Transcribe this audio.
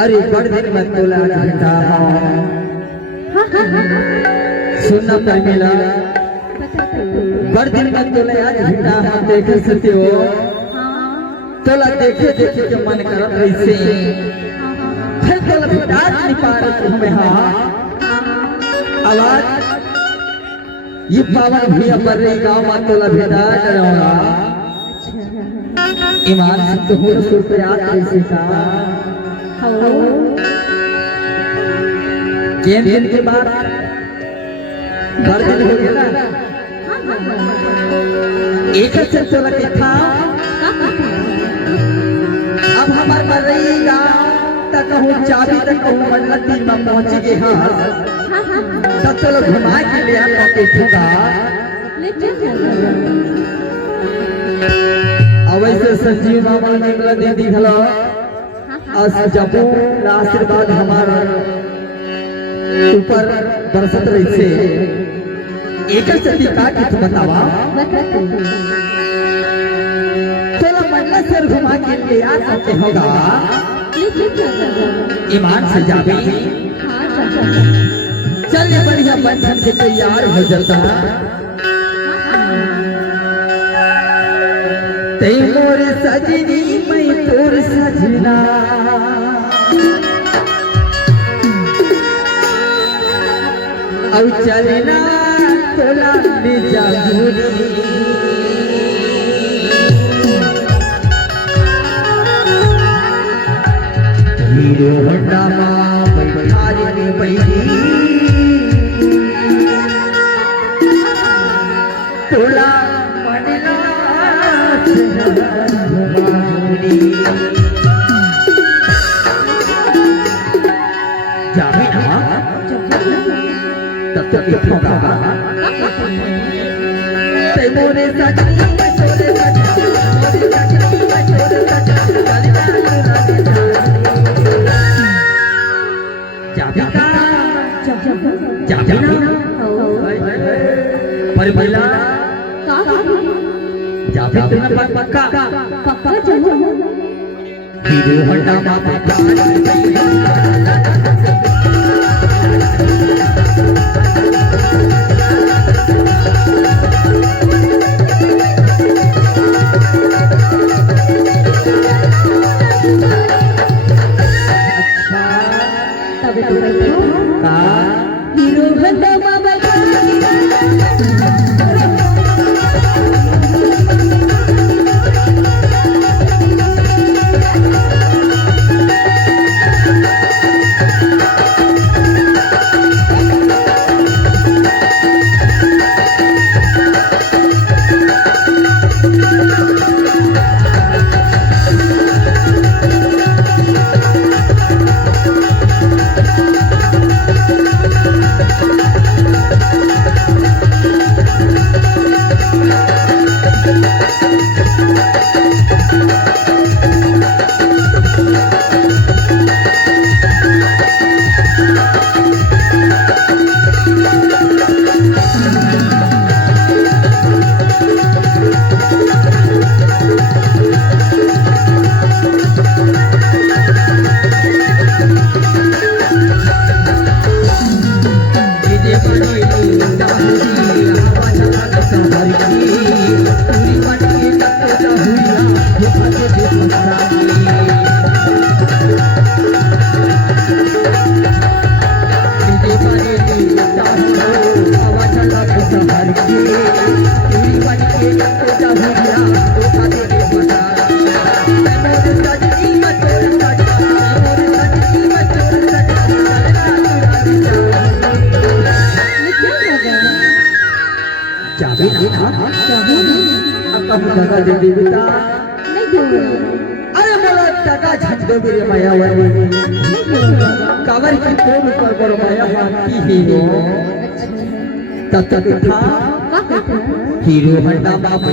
अरे बड़ दिन में तोला घंटा सुनना तो मिला बड़ दिन में तोला आज घंटा देखे सकते हो तोला देखे देखे के मन करत ऐसे फिर तोला भेटा नहीं पा रहे हमें आवाज ये पावन भैया पर रही गाँव में तोला भेटा डरावना ईमान से तो हो सुर प्रयास कैसे का दिन के बाद दिन हो गया ना एक से तो लगे था अब हमारे मर रही गाँव तक कहूँ चाबी तक कहूँ मन्नती में पहुँच गए हाँ तब तो लोग घुमा के ले आया के ठुका अब ऐसे संजीव बाबा ने बोला दीदी हेलो जब आशीर्वाद हमारा ऊपर बरसत रही से एक सती का कुछ बतावा थोड़ा मन्नत से घुमा के लिए आ सकते होगा ईमान से जाबी चलिए बढ़िया बंधन के तैयार हो जाता मोर सजनी मैं तोर सजना अब चलना तोला जागुरी हीरो होंडा बैठारी बैठी तोला जाबी ना तब तक होगा मोरे सजनी मोरे जाबी का जाबी ना पर महिला जाबी तुम्हें पक्का पक्का चलो हीरो होंडा मापा हीरो होंडा अब जगह दे दी बेटा नहीं दूंगा। अरे मोला जगह छट दो मेरे माया वाली कावर की कोन ऊपर बड़ माया बाकी ही हो तब तक था हीरो हंडा बाप